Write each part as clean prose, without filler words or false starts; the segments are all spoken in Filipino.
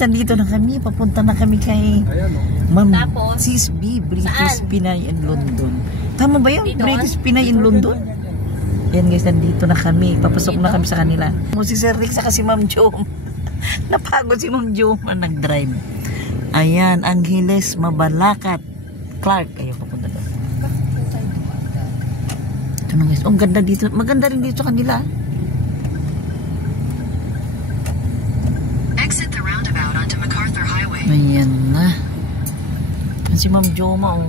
guys, nandito na kami. Papunta na kami kay Ma'am Sis B, British Pinay in London. Tama ba yun? Dito, British Pinay in London? Yan guys, nandito na kami. Papasok na kami sa kanila. Si Sir Rick saka si Ma'am Jom. Napagod si Ma'am Jom nag-drive. Ayan, Angeles, Mabalacat, Clark. Ayun, papunta doon. Ito na guys. Oh, ganda dito. Maganda rin dito kanila. Exit the roundabout onto MacArthur Highway. Ayan na. Yan si Ma'am Joma. Oh.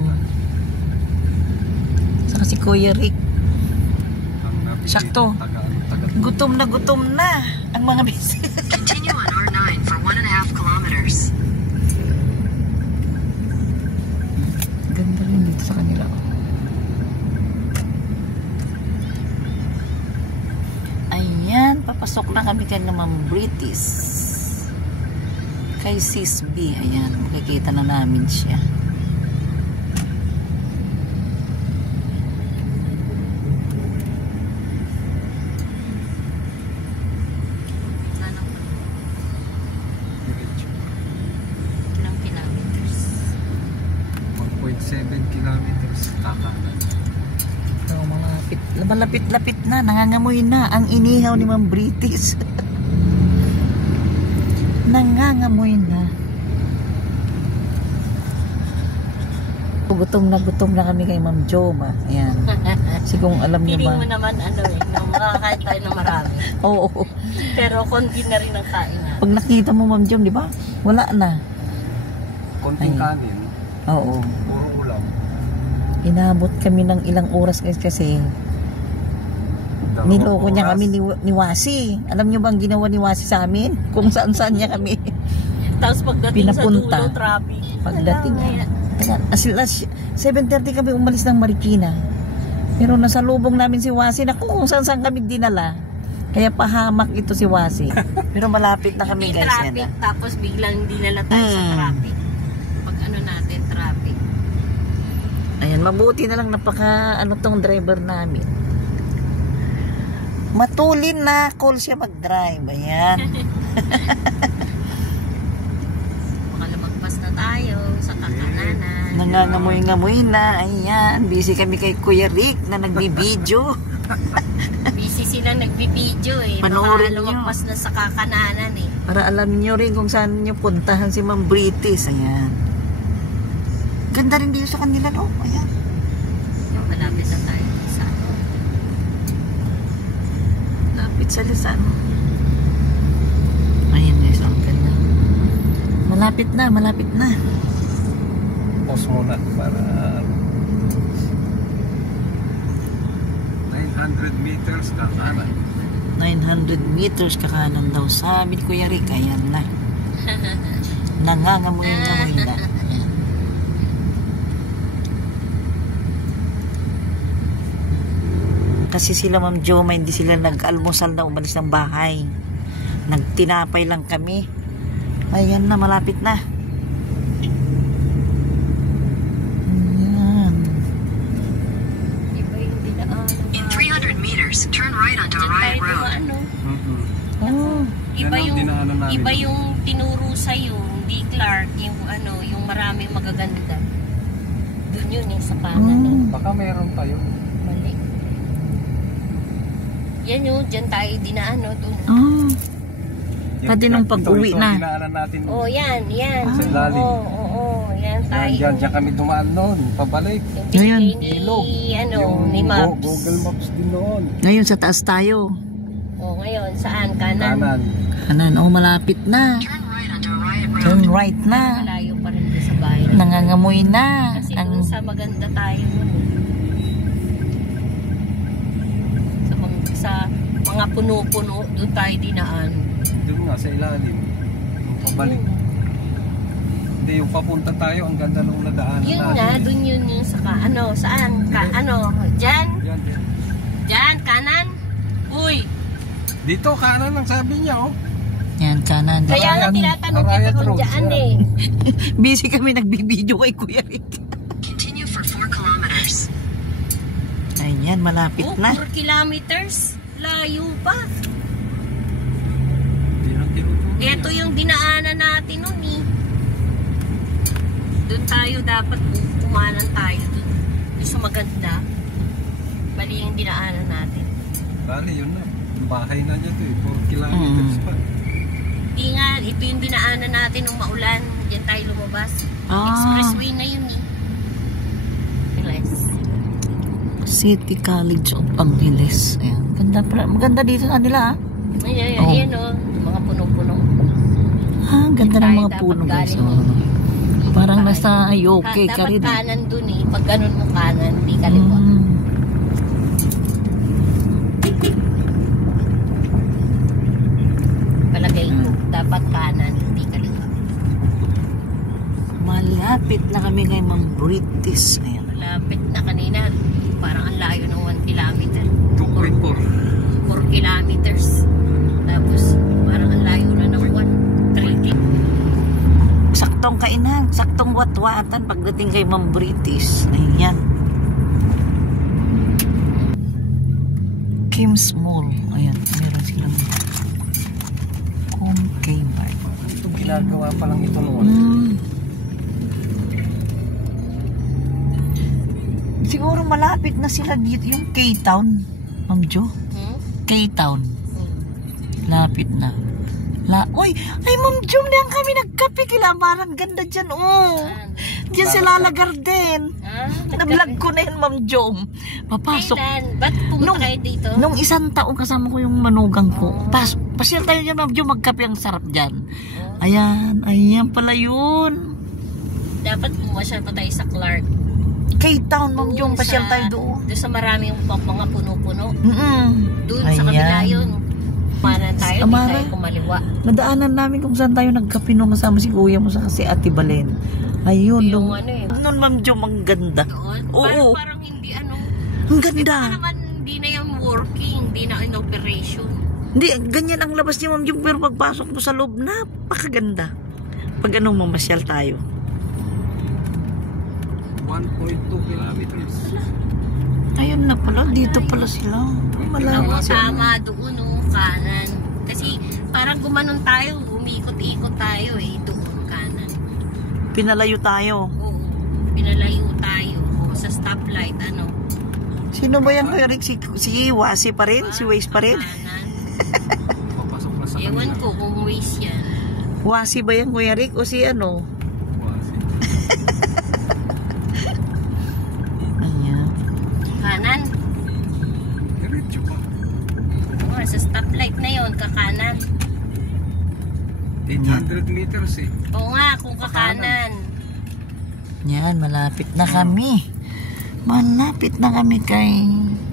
Saka si Kuya Rick. Sakto. Gutom na ang mga busy. Continue on R9 for 1.5 kilometers. Ganda rin dito sa kanila. Ayan, papasok na kami kay Ma'am British. Kay Sis B. Ayan, makikita na namin siya. Malapit-lapit na, nangangamoy na ang inihaw ni Ma'am British. Nangangamoy na. Gutom na kami kay Ma'am Joma. Ayan. Sigong alam niyo ba? Piling mo naman makakain tayo ng marami. Oo. Pero konti na rin ang kain na. Pag nakita mo Ma'am Jom, di ba? Wala na. Konting kanin. Oo. Puro ulam. Inabot kami ng ilang oras kasi niloko niya kami ni Wasi. Alam niyo bang ginawa ni Wasi sa amin? Kung saan niya kami tapos pagdating pinapunta. sa dulo, traffic. Pagdating 7:30 kami umalis ng Marikina. Pero nasa lubong namin si Wasi na kung saan kami dinala. Kaya pahamak ito si Wasi. Pero malapit na kami guys. Traffic, yan. tapos biglang dinala tayo sa traffic. Pag ano natin, traffic. Ayan, mabuti na lang tong driver namin. Matulin na call siya mag-drive. Ayan. Baka lumagpas na tayo sa kakalanan. Nangangamoy-ngamoy na. Ayan. Busy kami kay Kuya Rick na nagbibideo. Busy sila nagbibideo eh. Panoorin baka lumagpas na sa kakananan eh. Para alam nyo rin kung saan nyo puntahan si Ma'am British. Ayan. Ganda rin dito sa kanila, no? Ayan. Yung malapit na tayo sa Lapit sa Luzon. Ayan guys, ang ganda. Malapit na. Pause muna para 900 meters kakanan. 900 meters kakanan daw. Sabi ni Kuya Rick, ayan na. Nangangamoy na. Ayan. Kasi sila Ma'am Joma, hindi sila nag-almusal na umalis ng bahay. Nagtinapay lang kami. Ayan na, malapit na. Ayan. iba yung dinaan. In 300 meters, turn right onto Riot Road. Oh. Iba yung tinuro sa'yo, hindi Clark, yung maraming magaganda. Doon yun sa kanan. Baka meron tayo. Mali. Yan yun, dyan tayo dinaan, no? Oh. Pati nung pag-uwi na. Natin. Oh, yan. Sa ilalim. Oo, yan tayo. Diyan kami dumaan noon, pabalik. Ngayon. Ni Maps. Google Maps din noon. Ngayon sa taas tayo. Oh, ngayon, saan? Kanan. Kanan, oh malapit na. Turn right onto Riot Road. Turn right na. Malayo pa rin sa bayan. Nangangamoy na. Kasi doon sa maganda tayo nun. Sa mga puno-puno, doon tayo dinaan. Doon nga, sa ilalim. Yung pabalik. Hindi, yung papunta tayo, ang ganda nung nadaanan Yun natin. nga, doon yun saan? Dyan? Dyan, kanan? Uy! Dito, kanan ang sabi niya, oh. Yan, kanan. Kaya nga tinatanong kita kung dyan eh. Busy kami nagbibideo kay Kuya Rick. Continue for 4 kilometers. Ayan, malapit na. 4 kilometers? Layo pa. Hindi na tinutunan. Ito yung dinaanan natin nun eh. Doon tayo dapat kumanan tayo doon. Yung sa maganda. Bali yung dinaanan natin. Bali yun na. Bahay na niya to eh. 4 kilometers pa. Hindi nga, ito yung dinaanan natin nung maulan. Diyan tayo lumabas. Ah. Expressway na yun eh. Nice. City College of Angeles. Ayan. Ganda pala. Maganda dito sa kanila, ah. Ayan o. Mga puno-puno. Ah, ganda ng mga puno, guys. Oh. Parang nasa okay ka rin. Dapat kanan dun eh. Pag ganun mo kanan, hindi kaliwa. Palagay ko, dapat kanan, hindi kaliwa. Malapit na kami kay Mang British. Ayan. Malapit na kanina. Parang ang layo ng 1 kilometer. 2.4. 4 kilometers. Tapos, parang ang layo na ng 3 kilometers. Saktong kainan, saktong watwatan pagdating kay Mang British. Ayan. Kim's Mall. Ayan, meron silang Home Kmart. Ito ginagawa pa lang ito noon. Siguro malapit na sila dito. Yung K-Town, Ma'am Jo. K-Town. Lapit na. Uy, ay Ma'am Jo, diyan kami nagkape kilamaran. Ganda dyan, oh. Diyan sa Lala Garden. Na-vlog ko na yun, Ma'am Jo. Papasok. Kailan? Ba't pumunta kayo dito? Nung 1 taong kasama ko yung manugang ko. Pasyal tayo dyan, Ma'am Jo. Magkape ang sarap dyan. Ayan, ayan pala yun. Dapat pumasyal pa tayo sa Clark. K-Town, Ma'am Jo. Pasyal tayo doon. Doon sa maraming mga puno-puno. Doon Ayan. sa kabila yun. Kumanan tayo, hindi tayo kumaliwa. Nadaanan namin kung saan tayo nagkape nung kasama si kuya mo sa kasi Ate Balen. Ayun. Yung ano eh. Noon, Ma'am Jo, ang ganda. Doon? Oo. Parang hindi ano. Ang Ito ganda. naman, hindi na yung working. Hindi na in operation. Hindi, ganyan ang labas niya, Ma'am Jo. Pero pagpasok mo sa loob, napakaganda. Pag anong mamasyal tayo. 1.2 kilometers. Ayun na pala, dito pala sila. Ang tama doon, kanan. Kasi parang gumanon tayo, umikot-ikot tayo eh, doon kanan. Pinalayo tayo. Oo, pinalayo tayo. O, sa stoplight, ano. Sino ba yan, Kuya Rick? Si Wasi pa rin? Si Waze pa rin? Papasok na sa Ewan kanila. ko kung Waze yan. Wasi ba yan, Kuya Rick? O si ano? Wasi. Ayan. Kanan. Diretso pa. O, sa stoplight na yon kakanan. 800 meters eh. Oo nga, kung kakanan. Yan, malapit na kami. Malapit na kami kay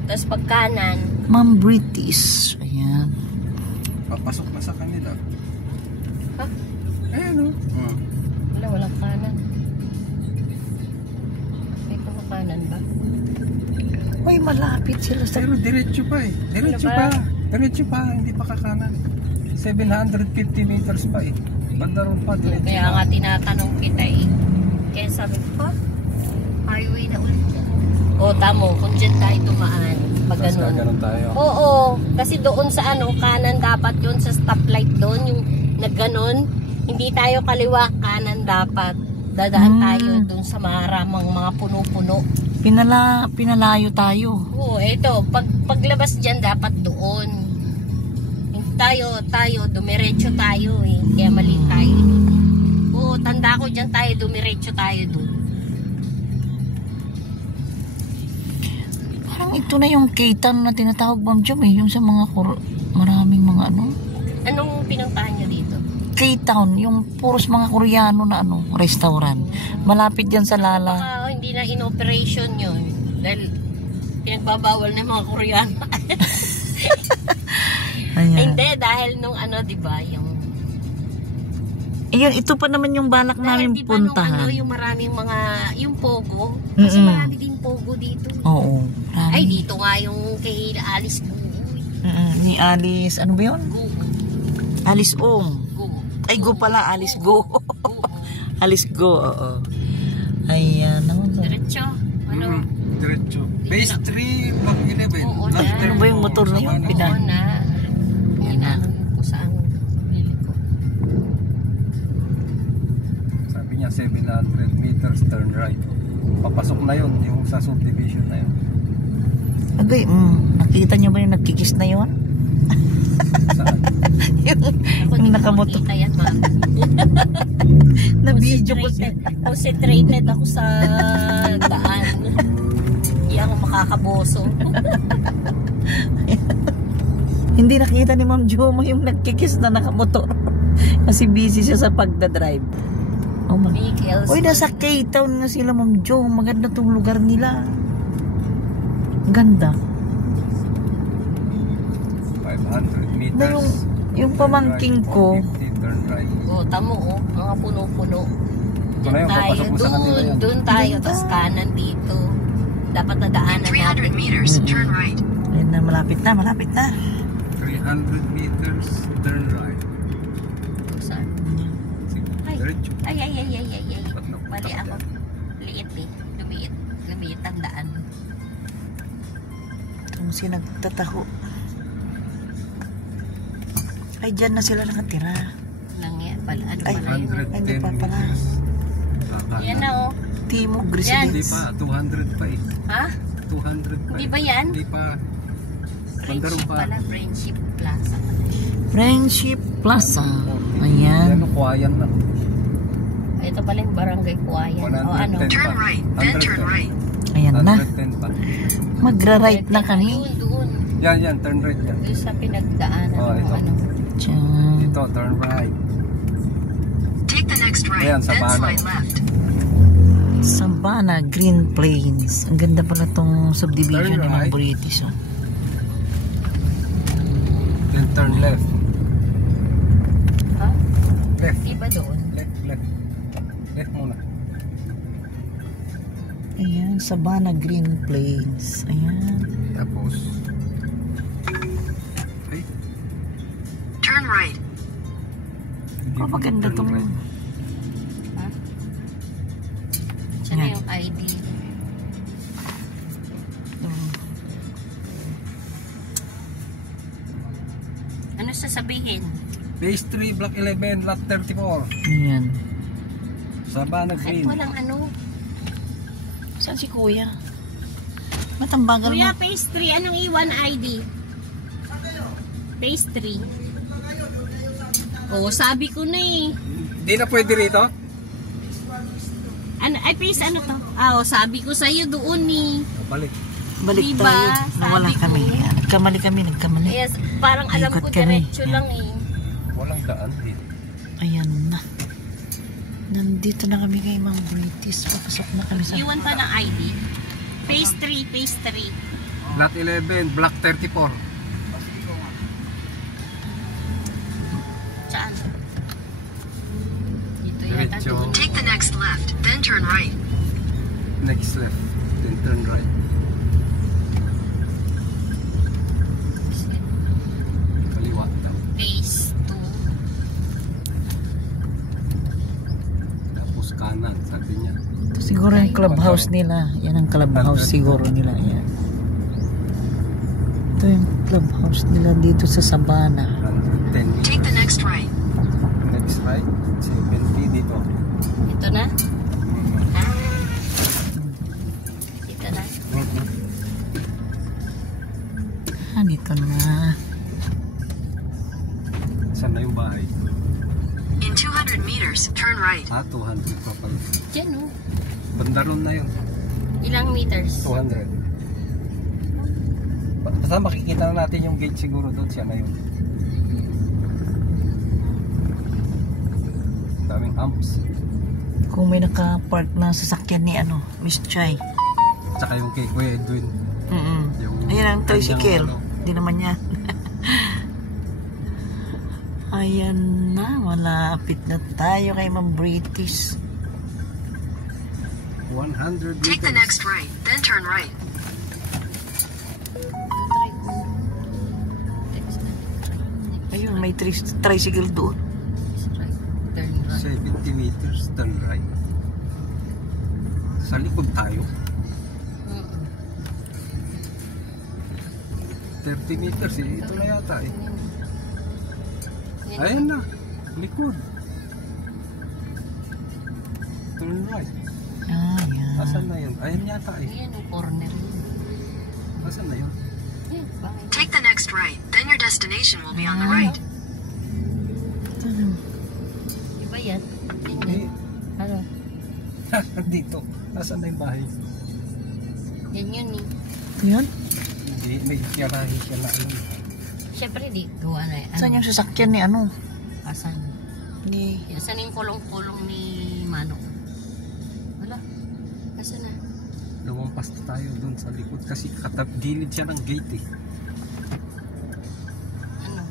Tapos pag kanan, Ma'am British. Ayan. Papasok na sa kanila. ha? Ayan o. Walang kanan. May kumakanan ba? Uy, malapit sila sa... Pero diretso pa eh. Diretso Ano ba? pa. Diretso pa. Hindi pa kakanan. 750 meters pa eh. Banda ron pa. Diretso Kaya pa. nga tinatanong kita eh. Kaya sabi ko, highway na ulit. O, tamo, kung dyan tayo tumaan. Pag Tapos ganun. gaganon tayo. Oo, kasi doon sa ano, kanan dapat yun sa stoplight doon, yung nagganon. Hindi tayo kaliwa, kanan dapat. Dadaan tayo doon sa maramang mga puno-puno. Pinalayo tayo. Oo, eto, paglabas dyan dapat doon. Tayo, dumiretso tayo eh. Kaya mali tayo. Oo, tanda ko dyan tayo, dumiretso tayo doon. Parang ito na yung K-Town na tinatawag, Ma'am Jo, eh. Yung sa mga maraming mga ano. Anong pinuntahan nyo dito? K-Town, yung puros mga Koreano na ano, restaurant. Malapit yan sa Lala. Baka hindi na in operation yun. Dahil pinagbabawal na yung mga Koreano. Ayan. Hindi, dahil nung ano, di ba, yung... Ayun, ito pa naman yung balak Dahil namin di ba nung puntahan. ano, yung maraming mga, yung Pogo. Kasi marami din Pogo dito. Oo. Marami. Ay, dito nga yung kay Alice Gu. Ni Alice, ano ba yun? Gu. Alice Ong. Gu. Ay, Go pala, Alice Go. Gu. Alice Go, oo. Ayan. Diretso. Ano? Diretso. Base 3, block 11. Oo, Last na. turn Ano ba yung po, motor na yun? Sabana. Pinan- Oo na. Inanon ko saan bili ko. bundok na yun, yung sa subdivision na yun. Agay, nakita niyo ba yung nagkikis na yun? Saan? yung nakamoto. Kita yan, ma'am. Na video ko siya. Concentrated ako sa daan. Hindi ako makakaboso. Hindi nakita ni Ma'am Joma yung nagkikis na nakamotor. Kasi busy siya sa pagdadrive. Oh, Vehicles. Uy, nasa K-Town nga sila, Ma'am Jo. Maganda tong lugar nila. Ganda. 500 meters. Na yung pamangking ko. 50, turn right. Oh, tamo oh, mga puno-puno. Ito na yun, papasok mo sa kanila yan. Doon tayo, tapos kanan dito. Dapat In nadaanan 300 natin. meters, turn right. Ayun na, malapit na, malapit na. 300 meters, turn right. Saan? Sige, Ay. diretso. Ay. Ba't napunta Mali ka ako. dyan? Liit eh. Lumiit ang daan. Itong sinagtataho. Ay, dyan na sila nakatira. Lang yan pala. Ano Ay, pala yun? 110 Hindi pa pala. meters. Kanan. Yan na oh. Timog Hindi Residence. pa, 200 pa eh. Ha? 200 pa Hindi eh. ba yan? Hindi pa. Bandarong Friendship pa. pala. Friendship Plaza. Friendship Plaza. Yan Ayan. o, Kuwayan na. Ito pala yung barangay Kuwayan. O ano? 110 Turn pa. right, then turn right. Ayan na. 110 pa. Magra-right na kami. Doon. Yan, turn right yan. Doon sa pinagdaanan. Oh, O ito. ano? Diyan. Ito, turn right. Take the next right, Ayan, sa then banaw. slide left. Sabana Green Plains. Ang ganda pala tong subdivision Turn ni Ma'am right. British. Oh. Then turn left. Ha? Left. Di ba doon? Left. Left muna. Ayan, Sabana Green Plains. Ayan. Tapos. Ay. Turn right. Hindi Oh, mo maganda turn tong... right. Ha? Siya na Yan. yung ID. Ano sasabihin? Base 3, Block 11, Lot 34. Ayan. Sabana Kahit Green. walang ano. Saan si Kuya? Matambagal Kuya, mo. phase 3, anong iwan ID? Phase 3. Oo, sabi ko na eh. Hindi na pwede rito? Ano, ay, phase ano to? Ah, sabi ko sa'yo doon eh. Balik. Balik Diba? tayo. Nawala Sabi ko. kami. Nagkamali kami. Yes, parang alam Ikot ko kami. diretso Yan. lang eh. Walang daan dito. Ayan na. Nandito na kami kay Ma'am British. Papasok na kami sa... Iwan pa ng ID. Phase 3, phase 3. Lot 11, Block 34. Saan? Dito yata Diretso. doon. Take the next left, then turn right. Next left. Then turn right. Kaliwa daw. Phase 2. Tapos kanan, sabi niya. Ito siguro yung clubhouse nila. Yan ang clubhouse siguro nila. Yan. Ito yung clubhouse nila dito sa Sabana. 110 Take the next right. Next right. 70 dito. Ito na? Dito na. Dito na. Saan na yung bahay? In 200 meters, turn right. 200 pa pala. Diyan oh. Bandaron na yun. Ilang meters? 200. Basta makikita na natin yung gate siguro doon. Siya na yun. Daming amps. Kung may naka-park na sasakyan ni Miss Chai. Tsaka yung kay Kuya Edwin. Yung Ayan ang tricycle. kanyang, Hindi naman yan. Ayan na. Malapit na tayo kay Ma'am British. 100 Take the meters. next right, then turn right. Try ko. Text na. Ayun, may tricycle doon. Try. Turn right. 70 meters, turn right. Sa likod tayo. 30 meters eh. Ito na yata eh. Yan. Ayan na. Likod. Turn right. Ayan. Asan na yun? Ayan yata eh. Ayan, yung corner yun. Asan na yun? Ayan, bahay. Take the next right, then your destination will be on the right. Diba yan? Hindi. Ano? Dito. Asan na yung bahay? Yan yun eh. Yun? Hindi. May tirahe siya na yun. Siyempre di, gawa na yan. Saan yung sasakyan ni ano? Asan? Ni... Asan yung kulong-kulong ni Manong? Wala. Asan na? Lumampas na tayo dun sa likod kasi gilid siya ng gate eh. Ano?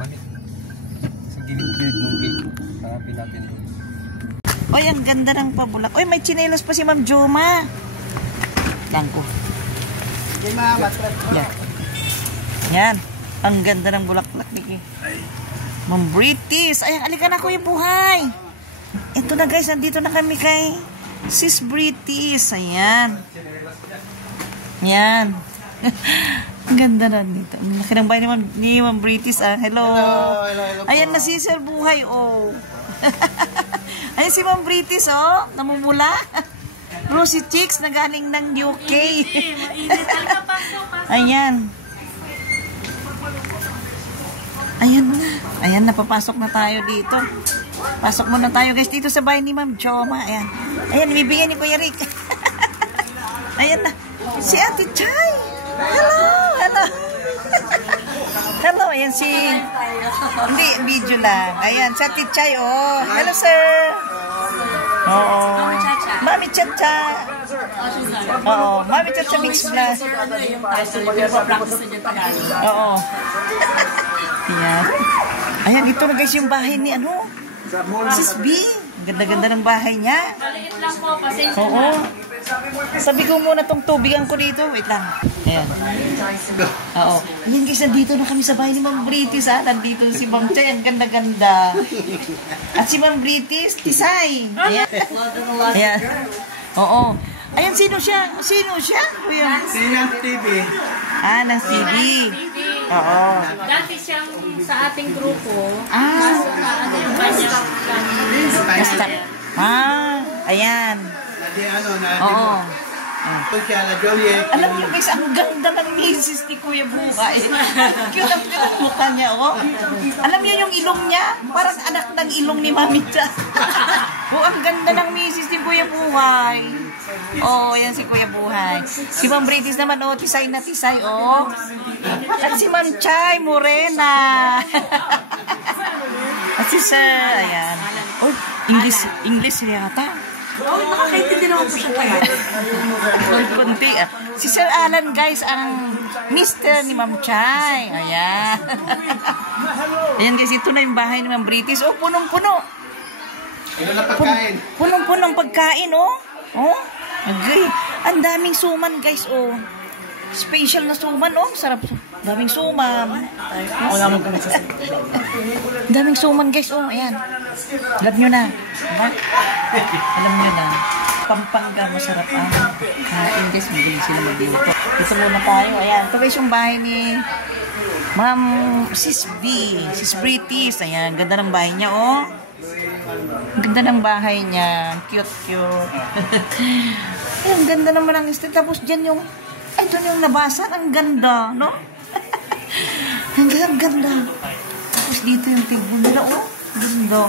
Balik. Sa gilid-gilid ng gate. Hanapin natin doon. Oy, ang ganda ng pabulak. Oy, may tsinelas pa si Ma'am Joma. Lang ko. Yan. Yan. Ang ganda ng bulaklak, Niki. Ma'am British. Ay, alika na, Kuya Buhay. Ito na guys, nandito na kami kay Sis British. Ayan. Yan. Ang ganda na dito. Ang laki ng bahay ni Ma'am British. Ah. Hello. Hello. Ayan na si Sir Buhay. Oh. Ayan si Ma'am British. Oh. Namumula. Rosy Chicks na galing ng UK. Ayan. Ayan na. Ayan, napapasok na tayo dito. Pasok muna tayo guys dito sa bahay ni Ma'am Joma. Ayan. Ayan, ibibigyan ni Kuya Rick. Ayan na. Si Ate Chay. Hello, hello. Hello, ayan si... Hindi, video lang. Ayan, si Ate Chay, oh. Hello, sir. Oo. Mami Chacha. Oo, Mami Chacha Mix Blast. Oo. Ayan. Ayan, ito na guys yung bahay ni ano? Sis B. Ganda-ganda ng bahay niya. Maliit lang po, pasensya Oo. Sabi ko muna tong tubigan ko dito. Wait lang. Ayan. Oo. Ayan guys, nandito na kami sa bahay ni Ma'am British ha. Nandito si Ma'am Chay. Ang ganda-ganda. At si Ma'am British, Tisay. Ayan. Ayan. Oo. Ayan, sino siya? Sino siya? Kuya? Sinang TV. Ah, ng TV. Oo. Dati siyang sa ating grupo. Ah. Ano yung kanya? Basta. Ah, ayan. Nadi ano na. Oo. Ito siya na Joliet. Alam niyo guys, ang ganda ng misis ni Kuya Buhay. Cute ang mukha niya, oh. Alam niyo yung ilong niya? Parang anak ng ilong ni Mami Cha. Oh, ang ganda ng misis ni Kuya Buhay. Oh, yan si Kuya Buhay. Si Ma'am British naman, oh, tisay na tisay, oh. At si Ma'am Chay, morena. At si Sir, ayan. Oh, English yata. Oh, nakakaintindi naman po siya kaya. Kunti ah. Si Sir Alan guys, ang mister ni Ma'am Chay. Ayan. Ayan guys, ito na yung bahay ni Ma'am British. Oh, punong-puno. Ito na pagkain. Punong-punong pagkain, oh. Oh, agree. Ang daming suman guys, oh. Special na suman, oh. Sarap. Daming suman. Daming suman guys, oh. Ayan. Alam nyo na. Diba? Alam nyo na. Pampanga, masarap ang kain guys. Magiging sila magdito. Dito muna tayo. Ayan. Ito guys yung bahay ni Ma'am Sis B. Sis British. Ayan. Ganda ng bahay niya, oh. Ganda ng bahay niya. Cute, cute. Ayan, ganda naman ang estate. Tapos dyan yung, ay, doon yung nabasan. Ang ganda, no? Ang ganda. Tapos dito yung table nila, oh. Ganda.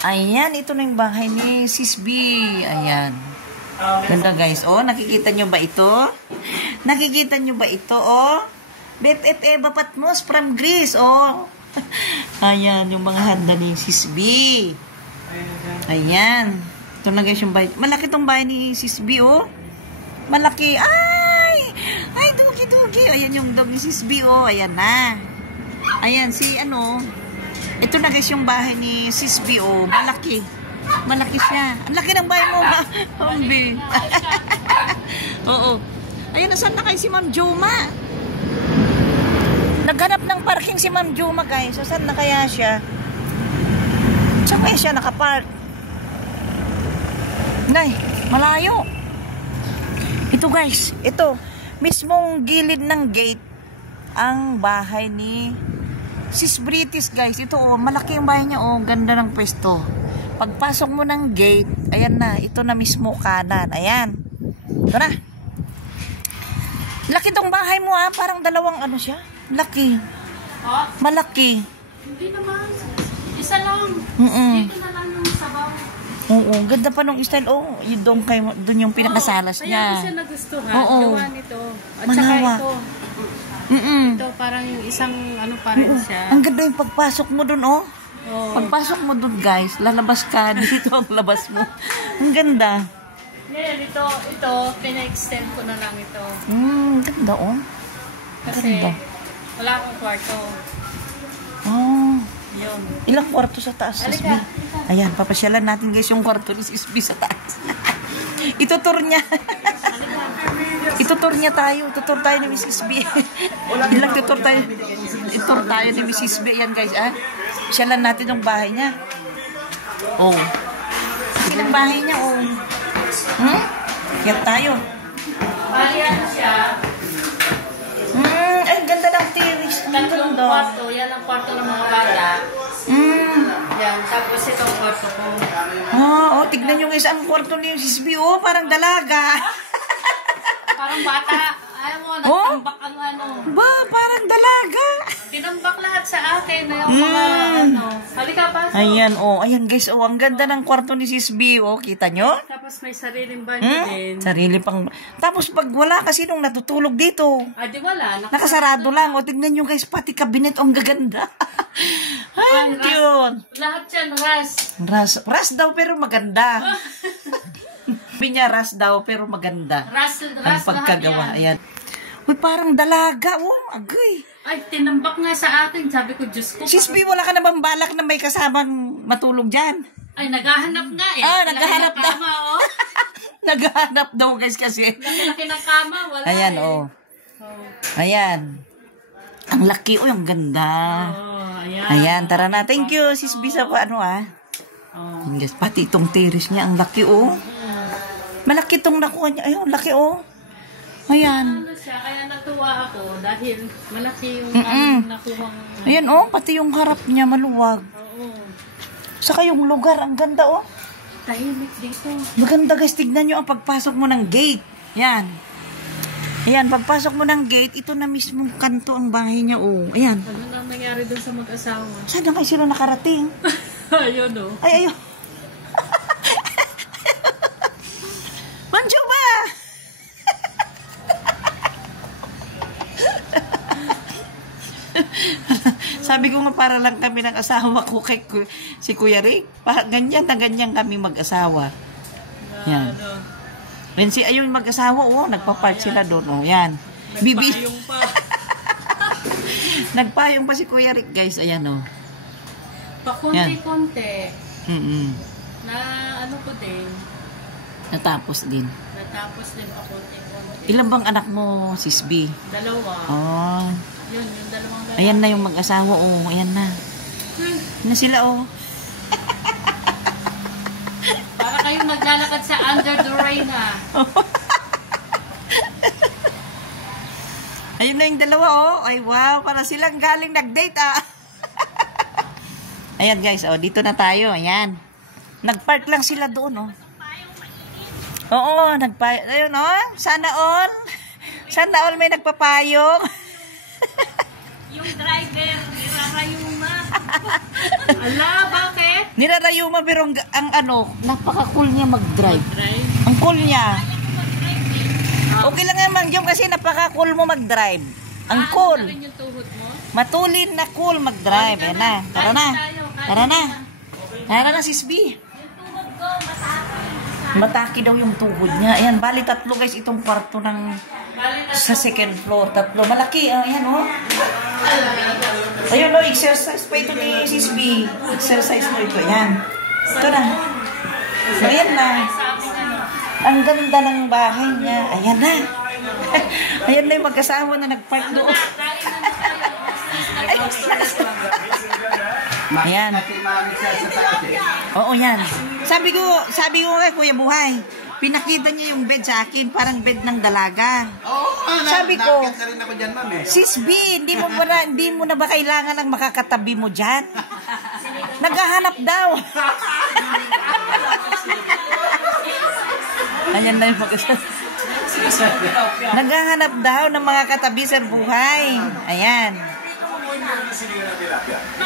Ayan, ito na yung bahay ni Sis B. Ayan. Ganda guys. Oh, nakikita nyo ba ito? Nakikita nyo ba ito, oh? BFF Eva Patmos from Greece, oh. Ayan, yung mga handa ni Sis B. Ayan. Ito na guys yung bahay. Malaki tong bahay ni Sis B, oh. Malaki. Ay, dugi-dugi. Ayan yung dog ni Sis B, oh. Ayan na. Ayan, si ano. Ito na guys yung bahay ni Sis B, oh. Malaki. Malaki siya. Ang laki ng bahay mo, ha? Hombi. Oo. Ayan, nasan na kayo si Ma'am Joma? Naghanap ng parking si Ma'am Joma, guys. So, saan na kaya siya? Saan kaya siya nakapark? Nay, malayo. Ito, guys. Ito. Mismong gilid ng gate ang bahay ni Sis British, guys. Ito, oh. Malaki yung bahay niya, oh. Ganda ng pwesto. Pagpasok mo ng gate, ayan na, ito na mismo kanan. Ayan. Ito na. Laki tong bahay mo parang dalawang ano siya. Laki. Malaki. Hindi naman. Isa lang. Dito na lang yung sabaw. Oo, ganda pa nung style. Yun doon yung pinakasalas niya. Kaya ko siya nagustuhan. Oo. Gawa nito. At Manawa. saka ito. Ito parang isang ano pa rin siya. Ang ganda yung pagpasok mo doon, Oo. Pagpasok mo doon, guys, lalabas ka. Dito ang labas mo. Ang ganda. Ngayon, ito, pina-extend ko na lang ito. Ganda, Kasi, Ganda. wala akong kwarto. Yun. Ilang kwarto sa taas, Sis B? Ayan, papasyalan natin, guys, yung kwarto ni Sis B sa taas. Itutur niya. Itutur niya tayo. Itutur tayo ni Mrs. B. Ilang tutur tayo. Itutur tayo ni Mrs. B. Ayan, guys, Pasyalan natin yung bahay niya. Ilang bahay niya, Kaya tayo. Ano siya? Ay, ganda ng terrace. Tatlong kwarto. Yan ang kwarto ng mga bata. Yan. Tapos itong kwarto ko. Tignan nyo guys, ang kwarto ni Mrs. B, parang dalaga. Parang bata. Ayaw mo, nagtambak ang ano. Ba, parang dalaga. Tinambak lahat sa akin. Yung mga halika pa. Ayan, ayan guys, ang ganda ng kwarto ni Sis B, kita nyo? Tapos may sariling banyo din. Sarili pang, tapos pag wala kasi nung natutulog dito. Di wala. Nakasarado lang, tignan nyo guys, pati kabinet, ang gaganda. Ay, cute. Lahat yan, ras. Ras daw, pero maganda. Sabi niya, ras daw, pero maganda. Ras ang pagkagawa, ayan. Uy, parang dalaga, agay. Ay, tinambak nga sa atin. Sabi ko, Diyos ko. Sis B, wala ka naman balak na may kasamang matulog dyan? Ay, naghahanap nga naghahanap daw. Kama, Naghahanap daw guys kasi. Laki ng kama, wala Ayan, Ayan. Ang laki, ang ganda. Ayan. Ayan, tara na. Thank you, Sis B, sa Yes, pati itong terrace niya, ang laki, Malaki itong nakuha niya. Ayun, laki, Ayan. Ano siya, kaya natuwa ako dahil malaki yung nakuha. Ayan, pati yung harap niya maluwag. Saka yung lugar, ang ganda, Tahimik dito. Maganda guys, tignan nyo ang pagpasok mo ng gate. Yan. Ayan, pagpasok mo ng gate, ito na mismong kanto ang bahay niya, Ayan. Ano na nangyari doon sa mag-asawa? Saan na kayo sila nakarating? Ayun, Ay, ayun. Manjo ba? Sabi ko nga para lang kami ng asawa ko kay si Kuya Rick. Ganyan na ganyan kami mag-asawa. Yan. Yan si ayun mag-asawa, nagpa-part sila doon, yan. Bibi. Nagpayong pa si Kuya Rick, guys, ayan, Pakunti-kunti. Na ano ko din. Natapos din pakunti-kunti. Ilan bang anak mo, Sis B? 2. Yun, yung 2 Ayan na yung mag-asawa, ayan na. Ayan na sila, Para kayong naglalakad sa under the rain, Ayun na yung 2, Ay, wow, para silang galing nag-date, Ayan, guys, dito na tayo, ayan. Nag-park lang sila doon, Oo, ayun, Sana all. Sana all may nagpapayong. Yung driver, nirarayuma. Ala, bakit? Nirarayuma, pero ang napaka-cool niya mag-drive. Drive? Ang cool niya. Okay lang naman yung kasi napaka-cool mo mag-drive. Ang cool. Ano rin yung tuhod mo? Matulin na cool mag-drive. Ayan na. Tara na. Tara na. Tara na, Sis B. Yung tuhod ko, masakit. Mataki daw yung tuhod niya. Ayan, bali 3 guys itong kwarto ng sa second floor. 3. Malaki. Ayan, Ayun, exercise pa ito ni Sis B. Exercise mo ito. Ayan. Ito na. Ayan na. Ang ganda ng bahay niya. Ayan na. Ayan na yung mag-asawa na nag-park doon. Ayan. Oo, yan. Sabi ko kay Kuya Buhay, pinakita niya yung bed sa akin, parang bed ng dalaga. Sabi ko, nakakit na rin ako dyan, ma'am, Sis B, hindi mo na ba kailangan ng makakatabi mo dyan? Naghahanap daw. Ayan na yung naghahanap daw ng mga katabi sa buhay. Ayan.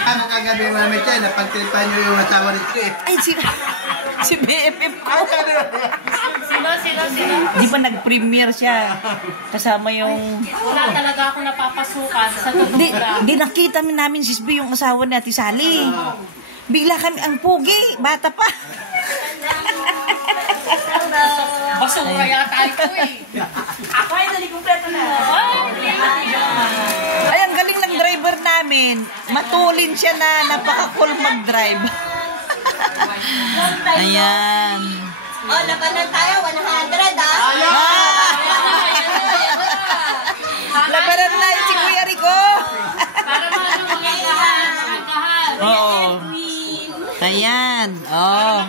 Ano kagabi namin dyan, napagtripan nyo yung asawa nito eh. Ay, si BFF ko. Sino? Di ba nag-premiere siya? Kasama yung... Wala talaga ako napapasukan sa totoo lang. Di nakita namin si Sbi yung asawa ni Ate Sally. Bigla kami ang pugi. Bata pa. Basura yata ito eh. Ako ay nalikumpleto na. Ay, ang galing ng driver namin. Matulin siya na napaka-cool mag-drive. Ayan. Oh, labanan tayo. 100 ah. Labanan na yung si Kuya Rico. Para magkahan. Oo. Ayan. Oh.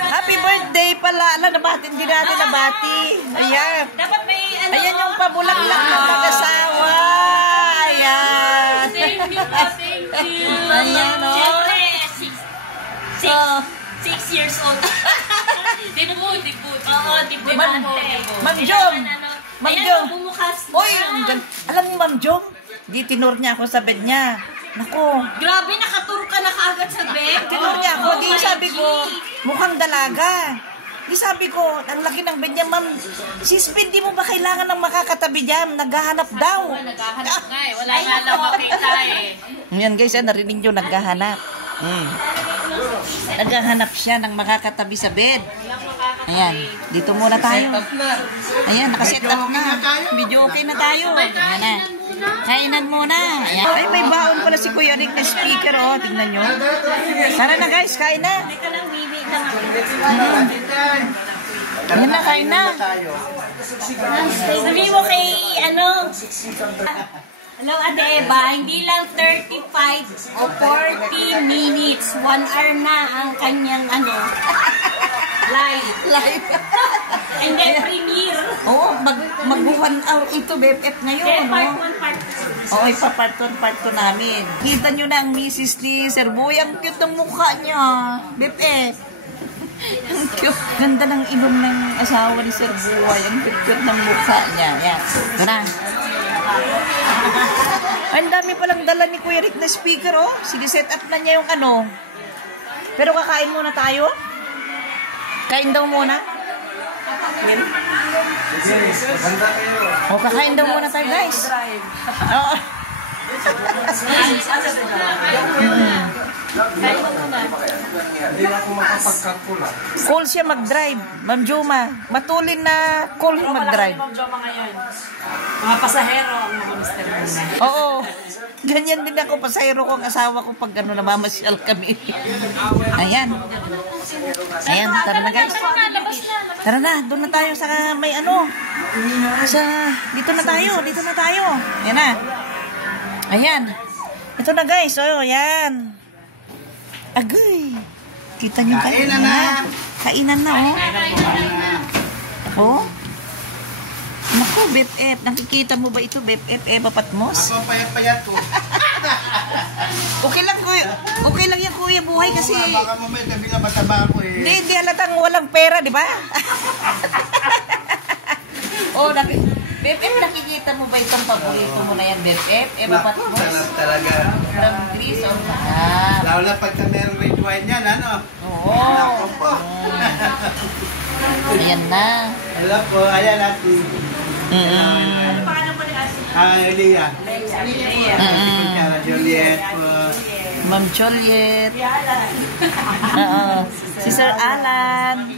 Happy birthday pala. Ala, nabatin din natin, nabati. Ayan. Dapat may ano. Ayan yung pabulak-lak ng mag-asawa. Ayan. Thank you. Ayan, oh. Siyempre, 6 years old. Dibut. Oo, dibut. Ma'am Jom. Ma'am Jom. Bumukas na. Uy, alam mo Ma'am Jom, di tinur niya ako sa bed niya. Nako. Grabe, nakatur ka na kaagad sa bed. Tinur niya ako. Di sabi ko, mukhang dalaga. Di sabi ko, ang laki ng bed niya, Ma'am. Si Speed, di mo ba kailangan ng makakatabi dyan? Naghahanap daw. Naghahanap nga eh. Wala nga lang makita eh. Yan guys, narinig nyo, naghahanap. Naghahanap siya ng makakatabi sa bed. Ayan, dito muna tayo. Ayan, nakaset up na. Video okay na tayo. Ayan na. Kainan muna. Ayan. Ay, may baon pala si Kuya Rick na speaker. Oh, tingnan nyo. Tara na guys, kain na. Ayan na, kain na. Sabi mo kay ano? Hello, Ate Eva. Hindi lang 35 o 40 minutes. 1 hour na ang kanyang ano. Live. And then premiere. Oo, mag-1 hour ito, BFF ngayon. Then part no? 1, part 2. Oo, ipa-part 1, part 2 namin. Kita nyo na ang misis ni Sir Boy. Ang cute ng mukha niya. BFF. Ang cute. Ganda ng ilong ng asawa ni Sir Boy. Ang cute ng mukha niya. Yan. Ito na. Ang dami palang dala ni Kuya Rick na speaker, oh. Sige, set up na niya yung ano. Pero kakain muna tayo. Kain daw muna. O, kakain daw muna tayo, guys. Oo. Hindi na ako makapagkalkula. Cool siya mag-drive, Ma'am Joma. Matulin na cool mag-drive. Ma'am Joma ngayon. Mga pasahero ang mag-mister muna. Oo. Ganyan din ako, pasahero ko ang asawa ko pag ano, namamasyal kami. Ayan. Ayan, tara na guys. Tara na, doon na tayo sa may ano. Dito na tayo. Ayan na. Ayan. Ito na guys, oh, ayan. Agay. Kita niyo kayo. Kainan na. Kainan na, oh. Oh. Naku, BFF. Nakikita mo ba ito, BFF? Eva Patmos? Ako payat-payat ko. Okay lang, kuya. Okay lang yan, kuya. Buhay kasi... Baka mamaya sabi nga mataba ako eh. Hindi halatang walang pera, di ba? Oh, BFF, nakikita mo ba itong paborito mo na yan, BFF? Eva Patmos? Sarap talaga. From Greece, oh. Lalo na pagka meron red wine yan, ano? Oo. Ako po. Ayan na. Hello po, ayan natin. Elia. Kuya Juliet po. Ma'am Juliet. Oo. Si Sir Alan.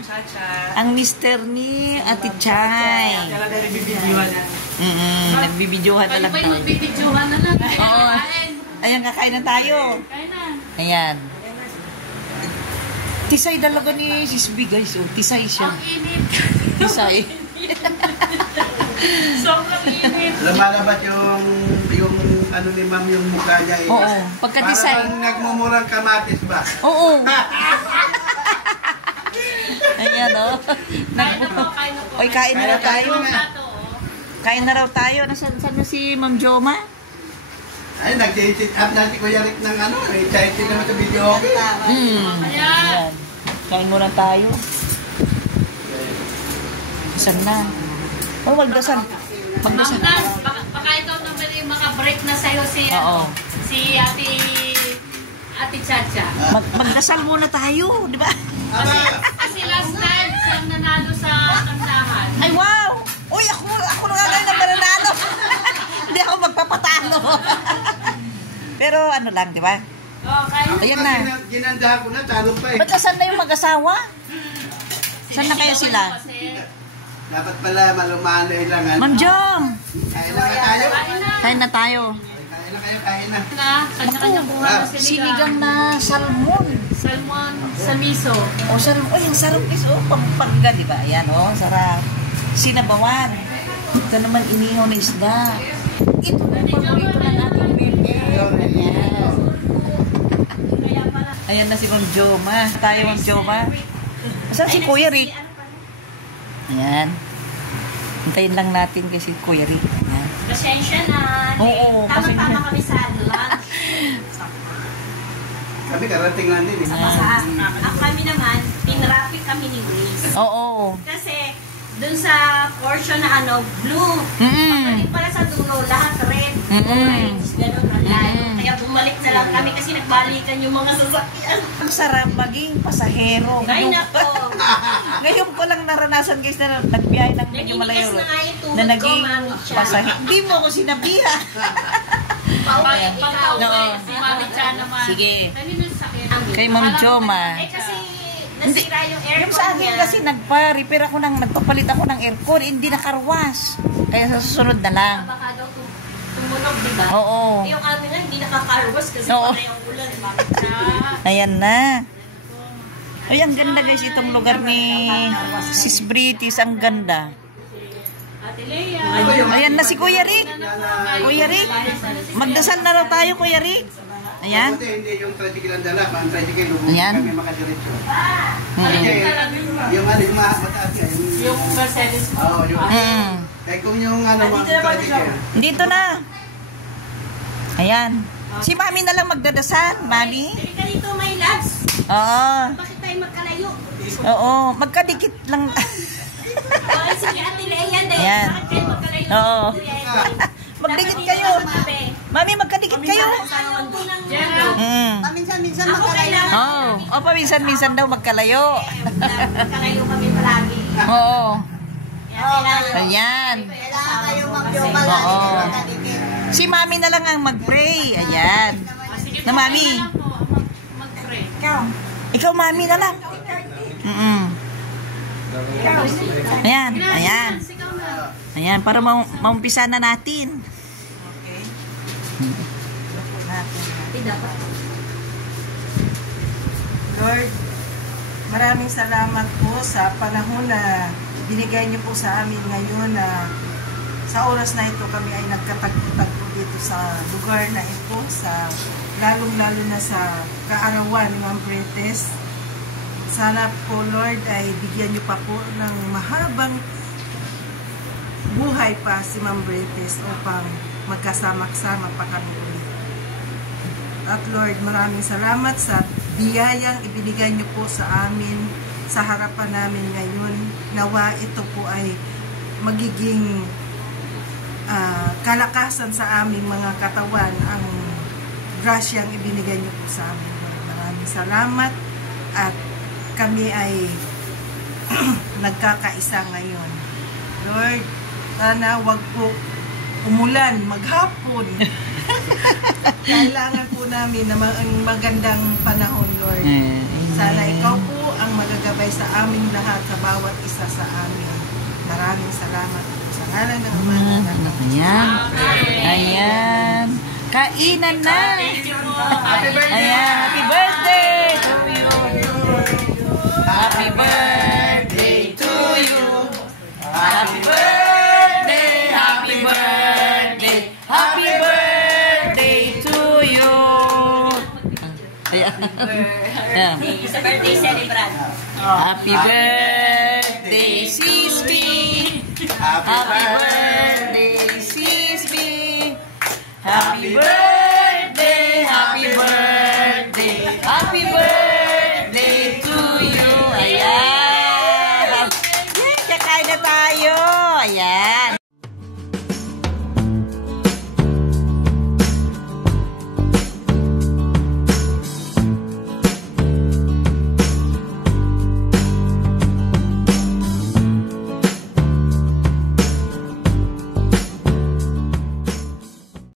Ang mister ni Ate Chay. Nagbibidyohan na lang tayo. Nagbibidyohan na lang. Oo. Ayan, kakain na tayo. Ayan. Tisay talaga ni Sis B, guys. Oh, tisay siya. Tisay. Sobrang init. Lumalabat yung ano ni ma'am yung mukha niya eh. Oo. Pagka-tisay. Parang nagmumurang kamatis ba? Oo. Ayan, oh. Oy, kain na raw tayo. Kain na raw tayo. Nasaan na si Ma'am Joma? Ay, nag-sit up na si Kuya Rick ng ano, excited naman sa video okay. Ayan. Kain muna tayo. Isan na. Oh, magdasan. Magdasan. Baka ikaw naman yung maka-break na sa'yo si Ate Chacha. Magdasal muna tayo, di ba? Kasi last time siyang nanalo sa kantahan. Ay, wow! Uy, ako na nga ngayon na mananalo. Hindi ako magpapatalo. Pero ano lang, di ba? Okay. Ayan na. Ginanda ko na, talo pa eh. Ba't nasan na yung mag-asawa? Saan na kaya sila? Dapat pala malumanay lang. Ma'am Jom! Kain na tayo. Kain na tayo. Kain na kayo, kain na. Kanya-kanya kuha na Sinigang na salmon. Salmon sa miso. O, salmon. O, yung sarap is, o, pampanga, di ba? Ayan, o, sarap. Sinabawan. Ito naman, inihaw na isda. Ito na, paborito ng ating bebe. Ayan. Ayan na si Ma'am Joma. Tayo, Ma'am Joma. Saan si Kuya Rick? Ayan. Hintayin lang natin kasi Kuya Rick. Ayan. Pasensya na. Oo, Tama-tama kami sa lunch. Kami karating lang din eh. Ang kami naman, pinrapik kami ni Grace. Oo. Kasi, dun sa portion na blue. Pagdating pala sa dulo, lahat red, orange, gano'n ang layo. Kaya bumalik na lang kami kasi nagbalikan yung mga sasakyan. Ang sarap maging pasahero. Ay, nako. Ngayon ko lang naranasan guys na nagbiyahe ng medyo malayo. Nangingigas na nga yung tuhod Na ko, naging Mami Cha. pasahero. Hindi mo ako sinabihan. Pauwi, ikaw. Oo. Si Mami Cha naman. Sige. Kanino sa akin? Kay Ma'am Joma. Eh kasi, nasira yung aircon Yung sa akin niya. kasi nagpa-repair ako nagpapalit ako ng aircon. Hindi nakarwas. Kaya sa susunod na lang. Baka daw tumunog, di ba? Oo. Yung amin nga, hindi nakakarwas kasi Oo. pala yung ulan. Mami Cha. Ayan na. Ay, ang ganda guys itong lugar ni Sis British. Ang ganda. Ate Lea. Ayan na si Kuya Rick. Kuya Rick. Magdasal na raw tayo, Kuya Rick. Ayan. Buti hindi yung tricycle ang dala, pang tricycle lubog Ayan. kami makadiretso. Mm. Yung ano, yung mataas yan. Yung Mercedes mo. Oo, yung... Mm. Kaya kung yung ano, tricycle. Dito na. Ayan. Si Mami na lang magdadasal, Mami. Dili ka dito, my loves. Oo. Bakit tayo magkalayo? Oo. Magkadikit lang. Ay, sige, Ate Lea, dahil Ayan. bakit kayo magkalayo? Oo. Dapat Magdikit dito kayo. sa tabi. Mami, magkadikit kayo. Ayaw ko ng Mm. Paminsan-minsan Ako kailangan. Oo. O, paminsan-minsan daw magkalayo. Magkalayo kami palagi. Oo. Kailangan. Ayan. Kailangan kayo Oo. Si Mami na lang ang mag-pray. Ayan. Na Mami. Mag-pray. Ikaw, Mami na lang. Ayan. Ayan. Ayan. Para maumpisa na natin. Lord, maraming salamat po sa panahon na binigay niyo po sa amin ngayon na sa oras na ito kami ay nagkatagpo-tagpo dito sa lugar na ito, sa lalong-lalo na sa kaarawan ni Ma'am Bretes. Sana po Lord ay bigyan niyo pa po ng mahabang buhay pa si Ma'am Bretes upang magkasama-sama pa kami ulit. At Lord, maraming salamat sa biyayang ibinigay niyo po sa amin, sa harapan namin ngayon. Nawa ito po ay magiging kalakasan sa aming mga katawan, ang grasyang ibinigay niyo po sa amin. Maraming salamat at kami ay nagkakaisa ngayon. Lord, sana wag po umulan maghapon. Kailangan po namin na magandang panahon, Lord. Sana ikaw po ang magagabay sa aming lahat, sa bawat isa sa amin. Maraming salamat po sa ngalan ng Ama ng Anak ng Diyos. Ayan. Ayan. Kainan na. Ayan. Happy birthday to you. Happy birthday to you. Happy birthday. Happy birthday. Happy birthday to you. Ayan. Ayan. Sa birthday celebrant. Happy birthday, Sisby. Happy birthday, Sisby. Happy birthday.